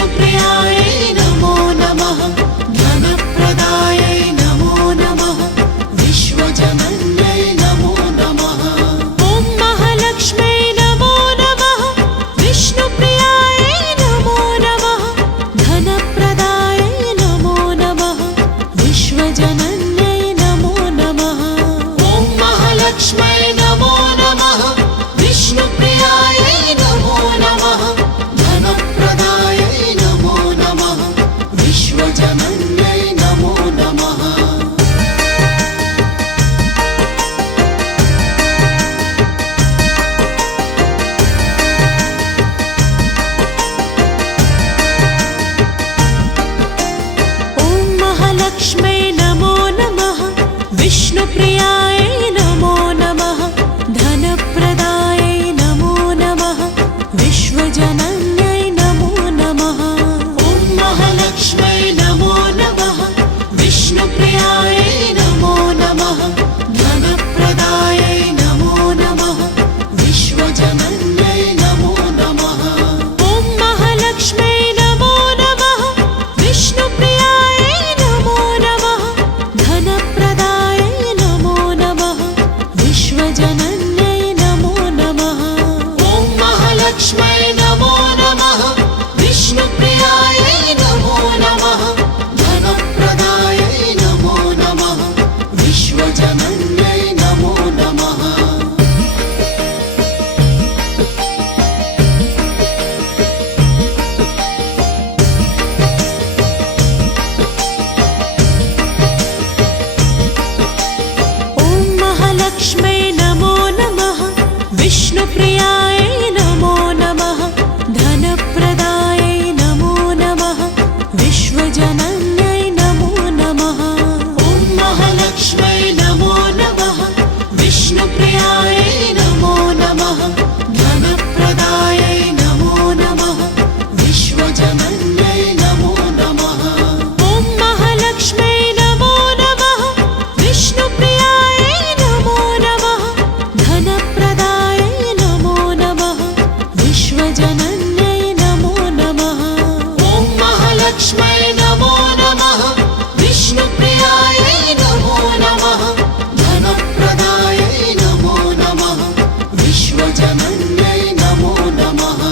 विष्णुप्रियायै नमो नमः धनप्रदायै नमो नमः विश्वजनन्यै नमो नमः ॐ महालक्ष्म्यै नमो नमः विष्णुप्रियायै नमो नमः धनप्रदायै नमो नमः विश्वजनन्यै नमो नमः ॐ महालक्ष्म्यै नमो नमः विष्णुप्रियायै नमो नमः धनप्रदायै नमो नमः विश्वजनन्यै नमो नमः ॐ महालक्ष्म्यै नमो नमः विष्णुप्रियायै नमो नमः धनप्रदायै नमो नमः विश्वजनन्यै नमो नमः ॐ महालक्ष्म्यै नमो नमः विष्णुप्रियायै नमो नमः धनप्रदायै नमो नमः विश्वजनन्यै नमो नमः ॐ महालक्ष्म्यै नमो नमः विष्णुप्रियायै नमो नमः धनप्रदायै नमो नमः विश्वजनन्यै नमो नमः ॐ महालक्ष्म्यै नमो नमः विष्णुप्रियायै नमो नमः धनप्रदायै नमो नमः विश्वजनन्यै नमो नमः ॐ महालक्ष्म्यै नमो नमः विष्णुप्रियायै नमो नमः धनप्रदायै नमो नमः विश्वजनन्यै नमो नमः ॐ महालक्ष्म्यै नमो नमः विष्णुप्रियायै नमो नमः धनप्रदायै नमो नमः विश्वजनन्यै नमो नमः ॐ महालक्ष्म्यै नमो नमः विष्णुप्रियायै नमो नमः धनप्रदायै नमो नमः विश्वजनन्यै नमो नमः ॐ महालक्ष्म्यै नमो नमः विष्णुप्रियायै नमो नमः धनप्रदायै नमो नमः विश्वजनन्यै नमो नमः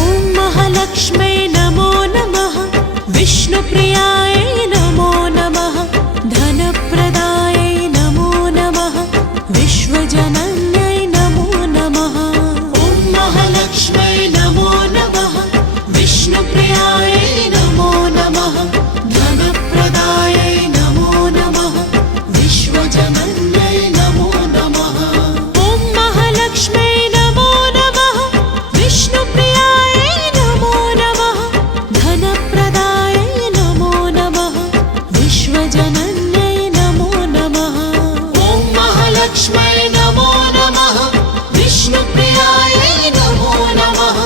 ॐ महालक्ष्म्यै नमो नमः विष्णुप्रियायै नमो नमः धनप्रदायै नमो नमः विश्वजनन्यै नमो नमः ॐ महालक्ष्म्यै नमो नमः विष्णुप्रियायै नमो नमः धनप्रदायै नमो नमः विश्वजनन्यै नमो नमः ॐ महालक्ष्म्यै नमो नमः विष्णुप्रियायै नमो नमः धनप्रदायै नमो नमः विश्वजनन्यै नमो नमः ॐ महालक्ष्म्यै नमो नमः विष्णुप्रियायै नमो नमः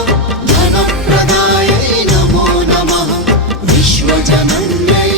धनप्रदायै नमो नमः विश्वजनन्यै